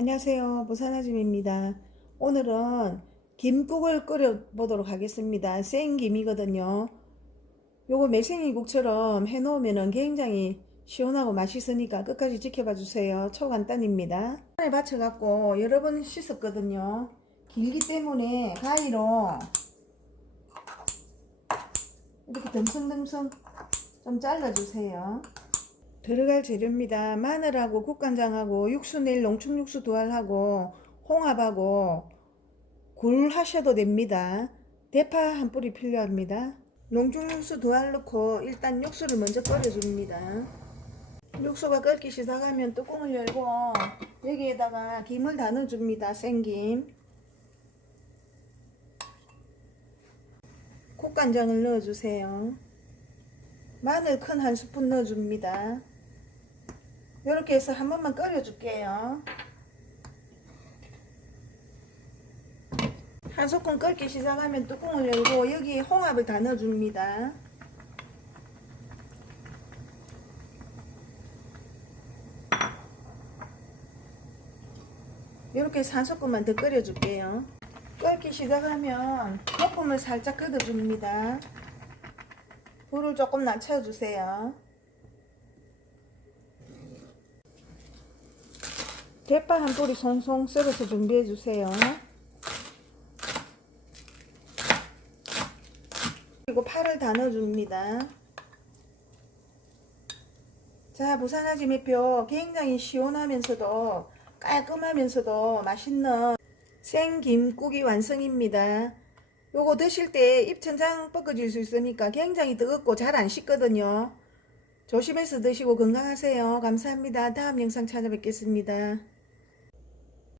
안녕하세요. 부산아줌입니다. 오늘은 김국을 끓여 보도록 하겠습니다. 생김이거든요. 요거 매생이국처럼 해놓으면 굉장히 시원하고 맛있으니까 끝까지 지켜봐 주세요. 초간단입니다. 판에 받쳐갖고 여러 번 씻었거든요. 길기 때문에 가위로 이렇게 듬성듬성 좀 잘라주세요. 들어갈 재료입니다. 마늘하고 국간장하고 육수 내일 농축육수 두 알하고 홍합하고 굴 하셔도 됩니다. 대파 한 뿌리 필요합니다. 농축육수 두 알 넣고 일단 육수를 먼저 끓여줍니다. 육수가 끓기 시작하면 뚜껑을 열고 여기에다가 김을 다 넣어줍니다. 생김. 국간장을 넣어주세요. 마늘 큰 한 스푼 넣어줍니다. 이렇게 해서 한 번만 끓여줄게요. 한 소끔 끓기 시작하면 뚜껑을 열고 여기 홍합을 다 넣어줍니다. 이렇게 한 소끔만 더 끓여줄게요. 끓기 시작하면 거품을 살짝 걷어줍니다. 불을 조금 낮춰주세요. 대파 한 뿌리 송송 썰어서 준비해 주세요. 그리고 파를 다 넣어줍니다. 자, 부산아지미표 굉장히 시원하면서도 깔끔하면서도 맛있는 생김국이 완성입니다. 요거 드실 때 입천장 뻗어질 수 있으니까 굉장히 뜨겁고 잘 안 식거든요. 조심해서 드시고 건강하세요. 감사합니다. 다음 영상 찾아뵙겠습니다.